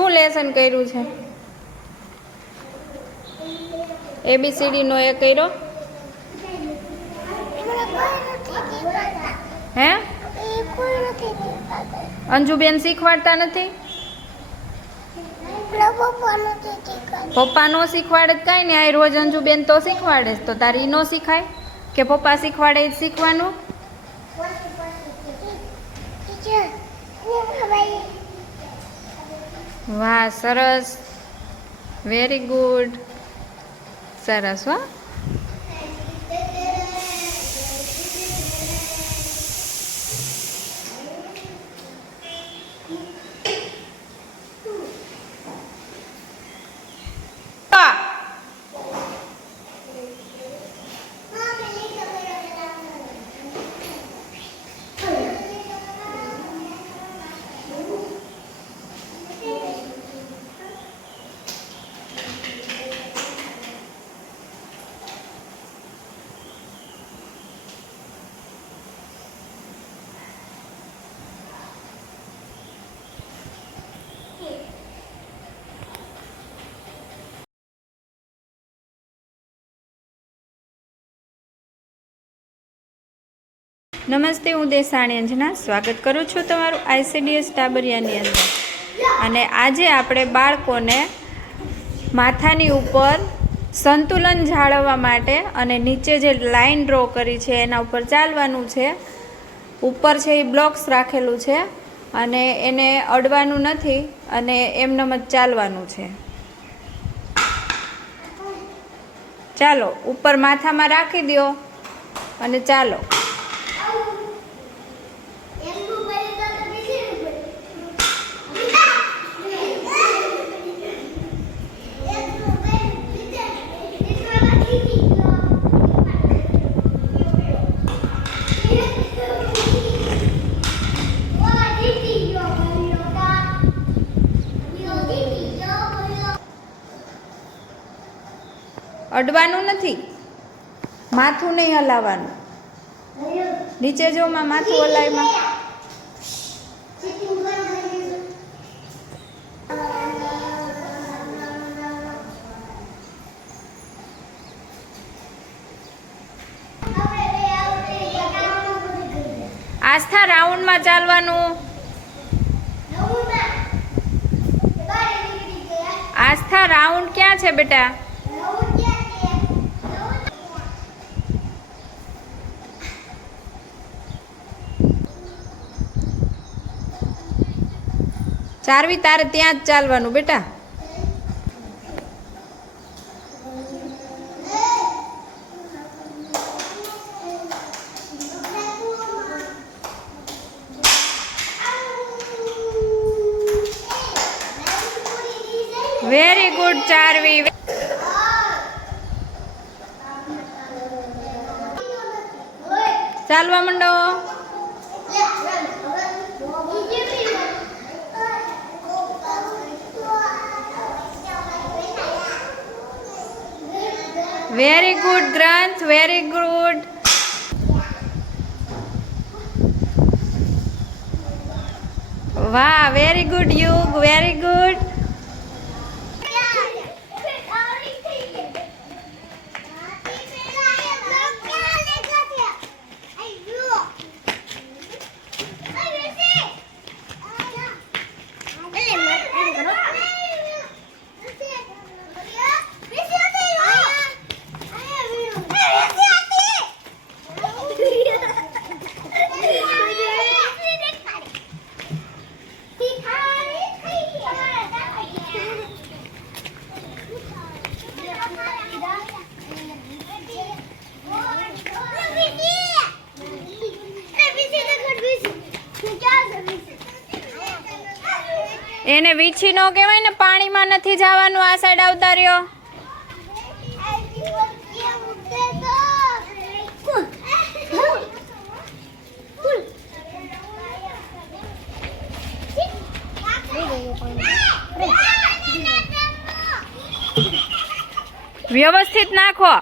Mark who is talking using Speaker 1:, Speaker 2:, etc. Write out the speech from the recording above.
Speaker 1: Lesson કર્યું છે? ABCD નો એ કર્યો? હે? અંજુબેન શીખવાડતા નથી? પપ્પા નો શીખવાડે કાંઈ નહીં આ રોજ અંજુબેન તો શીખવાડે તો તારી નો શીખાય? કે પપ્પા શીખવાડે શીખવાનું? વાહ સરસ. વેરી ગુડ સરસ હો. નમસ્તે, હું દેસાણી અંજના. સ્વાગત કરું છું તમારું આઈસીડીએસ ટાબરિયાની અંદર. અને આજે આપણે બાળકોને માથાની ઉપર સંતુલન જાળવવા માટે અને નીચે જે લાઈન ડ્રો કરી છે, એના ઉપર ચાલવાનું છે. ઉપર છે એ બ્લોક્સ રાખેલું છે અને એને અડવાનું નથી અને એમનેમ જ ચાલવાનું છે. ચાલો, ઉપર માથામાં રાખી દો અને ચાલો. અડવાનું નથી. માથું નહીં હલાવવાનું. નીચે જો માથું હલાયમાં આસ્થા રાઉન્ડમાં ચાલવાનું. આસ્થા રાઉન્ડ ક્યાં છે બેટા? ચારવી તારે ત્યાં જ ચાલવાનું બેટા. વેરી ગુડ ચારવી ચાલવા માંડો very good Granth very good વાહ very good Yug very good એને વીછી ન કહેવાય ને પાણીમાં નથી જવાનું આ સાઈડ આવતા રહ્યો. વ્યવસ્થિત નાખો.